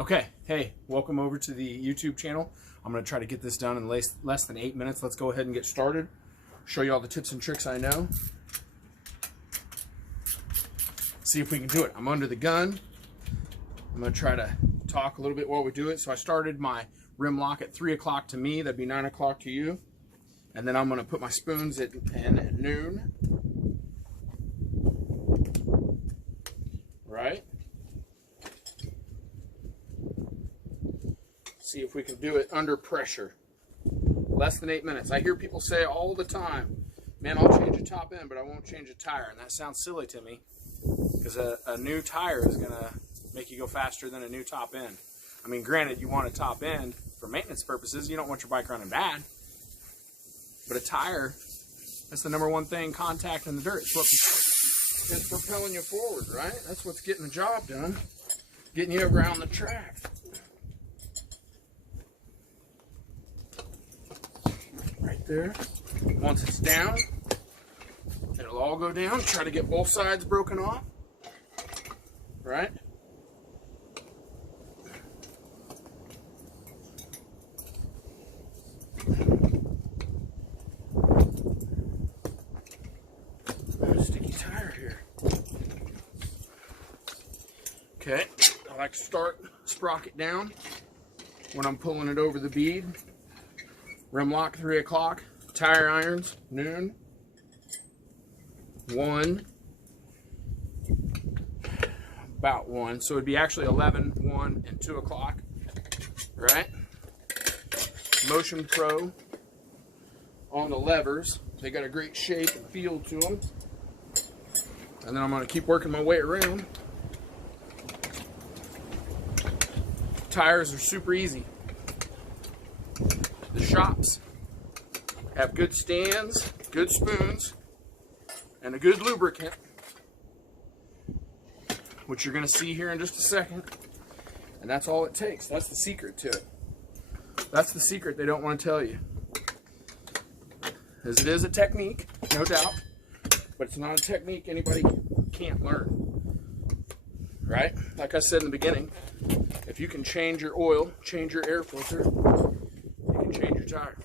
Okay, hey, welcome over to the YouTube channel. I'm going to try to get this done in less than 8 minutes. Let's go ahead and get started. Show you all the tips and tricks I know. See if we can do it. I'm under the gun. I'm going to try to talk a little bit while we do it. So I started my rim lock at 3 o'clock to me. That'd be 9 o'clock to you. And then I'm going to put my spoons in at noon. Right? See if we can do it under pressure. Less than 8 minutes. I hear people say all the time, man, I'll change a top end, but I won't change a tire. And that sounds silly to me because a new tire is going to make you go faster than a new top end. I mean, granted, you want a top end for maintenance purposes. You don't want your bike running bad. But a tire, that's the number one thing, contact in the dirt. It's propelling you forward, right? That's what's getting the job done. Getting you around the track. Right there. Once it's down, it'll all go down. Try to get both sides broken off. Right? Sticky tire here. Okay, I like to start sprocket down when I'm pulling it over the bead. Rim lock 3 o'clock, tire irons noon, 1, about 1, so it'd be actually 11, 1, and 2 o'clock, right? Motion Pro on the levers. They got a great shape and feel to them. And then I'm going to keep working my way around. Tires are super easy. The shops have good stands, good spoons, and a good lubricant, which you're going to see here in just a second. And that's all it takes. That's the secret to it. That's the secret they don't want to tell you. As it is a technique, no doubt, but it's not a technique anybody can't learn. Right? Like I said in the beginning, if you can change your oil, change your air filter, you can change your tire.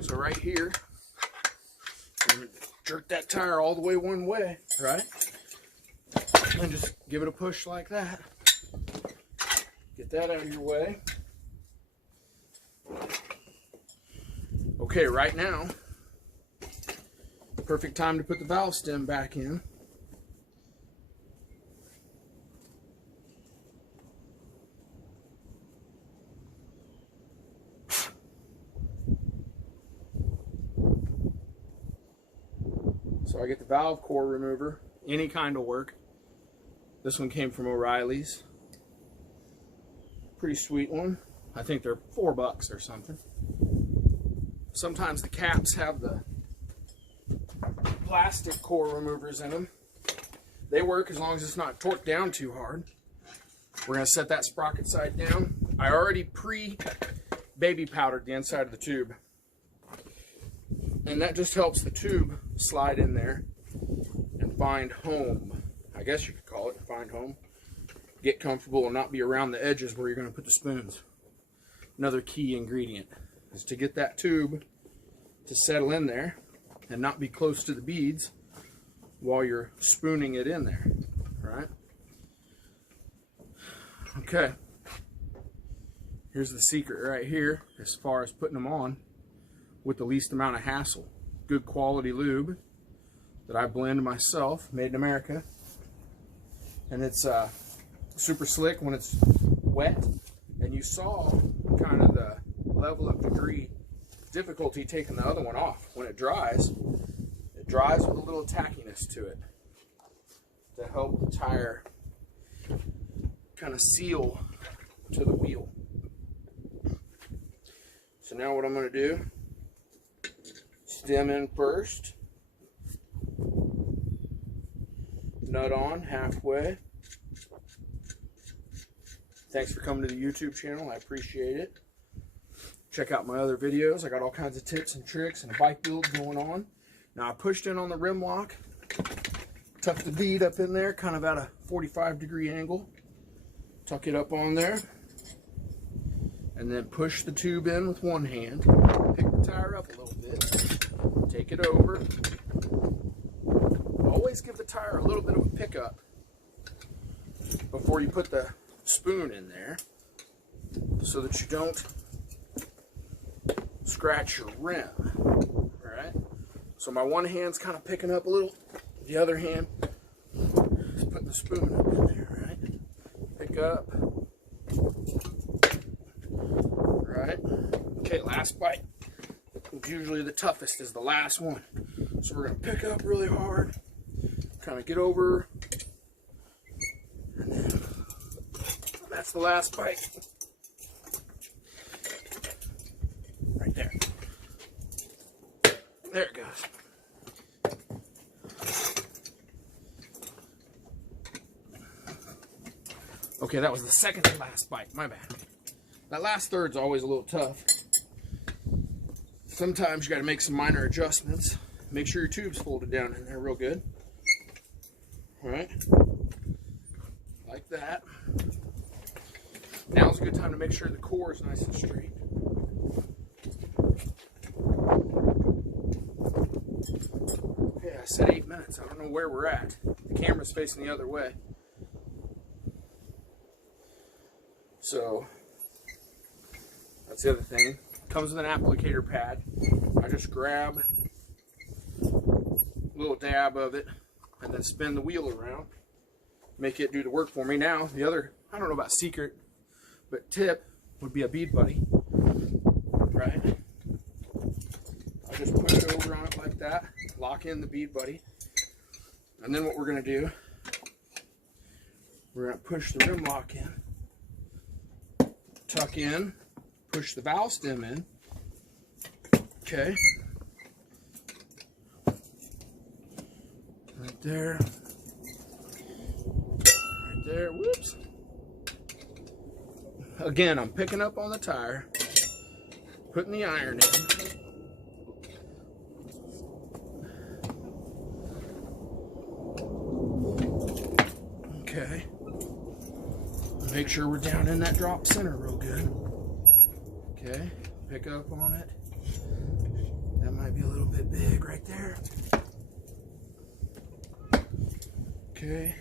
So right here, I'm going to jerk that tire all the way one way, right? And just give it a push like that. Get that out of your way. Okay, right now, perfect time to put the valve stem back in. So I get the valve core remover, any kind of work. This one came from O'Reilly's. Pretty sweet one. I think they're $4 or something. Sometimes the caps have the plastic core removers in them. They work as long as it's not torqued down too hard. We're going to set that sprocket side down. I already pre-baby powdered the inside of the tube. And that just helps the tube slide in there and find home. I guess you could call it find home. Get comfortable and not be around the edges where you're going to put the spoons. Another key ingredient is to get that tube to settle in there and not be close to the beads while you're spooning it in there, right? Okay. Here's the secret right here as far as putting them on with the least amount of hassle. Good quality lube that I blend myself, made in America. And it's super slick when it's wet. And you saw kind of the level of difficulty taking the other one off. When it dries with a little tackiness to it to help the tire kind of seal to the wheel. So now what I'm going to do, stem in first, nut on halfway. Thanks for coming to the YouTube channel. I appreciate it. check out my other videos. I got all kinds of tips and tricks and a bike build going on. Now I pushed in on the rim lock, tuck the bead up in there, kind of at a 45-degree angle. Tuck it up on there, and then push the tube in with one hand. Pick the tire up a little bit, take it over. Always give the tire a little bit of a pickup before you put the spoon in there, so that you don't scratch your rim. Alright? So my one hand's kind of picking up a little, the other hand is putting the spoon up in there, right? Pick up. Right? Okay, last bite. Usually the toughest is the last one. So we're going to pick up really hard, kind of get over, and then that's the last bite. Right there. There it goes. Okay, that was the second to last bite. My bad. That last third's always a little tough. Sometimes you got to make some minor adjustments. Make sure your tube's folded down in there real good. Alright. Like that. Now's a good time to make sure the core is nice and straight. Okay, I said 8 minutes. I don't know where we're at. The camera's facing the other way. So, that's the other thing. Comes with an applicator pad. I just grab a little dab of it and then spin the wheel around. Make it do the work for me. Now, the other, I don't know about secret, but tip would be a bead buddy. Right? I just push it over on it like that. Lock in the bead buddy. And then what we're going to do, we're going to push the rim lock in. Tuck in, push the valve stem in. Okay. Right there. Right there. Whoops. Again, I'm picking up on the tire, putting the iron in. Okay. Make sure we're down in that drop center real good. Okay, pick up on it. That might be a little bit big right there. Okay,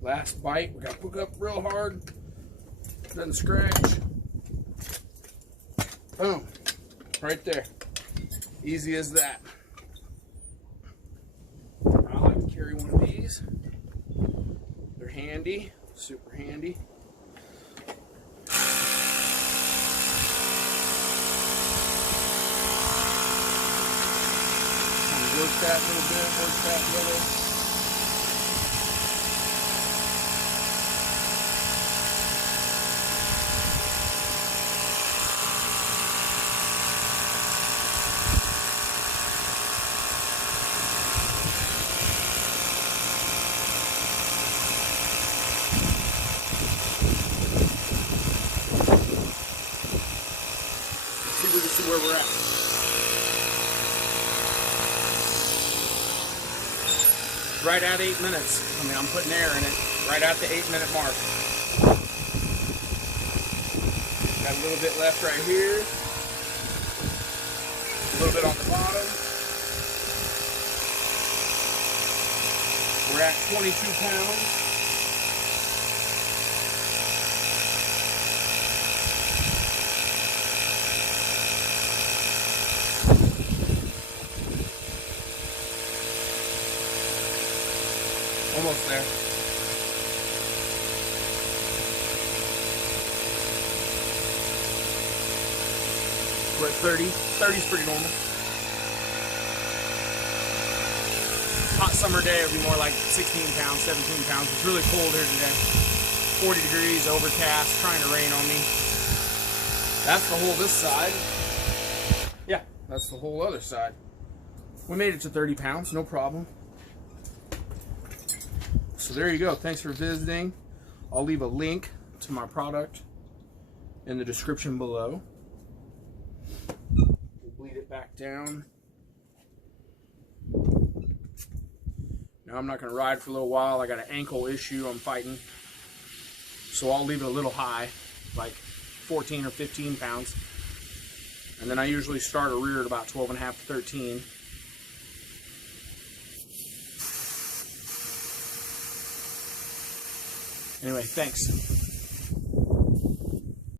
last bite. We got to pick up real hard. Doesn't scratch. Boom. Right there. Easy as that. I like to carry one of these. They're handy, super handy. Work that little bit, work that little. See, we can see where we're at. Right at 8 minutes. I mean, I'm putting air in it. Right at the 8-minute mark. Got a little bit left right here. A little bit on the bottom. We're at 22 pounds. Almost there. We're at 30. 30 is pretty normal. Hot summer day, it'll be more like 16 pounds, 17 pounds. It's really cold here today. 40 degrees, overcast, trying to rain on me. That's the whole this side. Yeah, that's the whole other side. We made it to 30 pounds, no problem. So there you go. Thanks for visiting. I'll leave a link to my product in the description below. lead it back down. Now I'm not going to ride for a little while. I got an ankle issue I'm fighting. So I'll leave it a little high, like 14 or 15 pounds. And then I usually start a rear at about 12 and a half to 13. Anyway, thanks.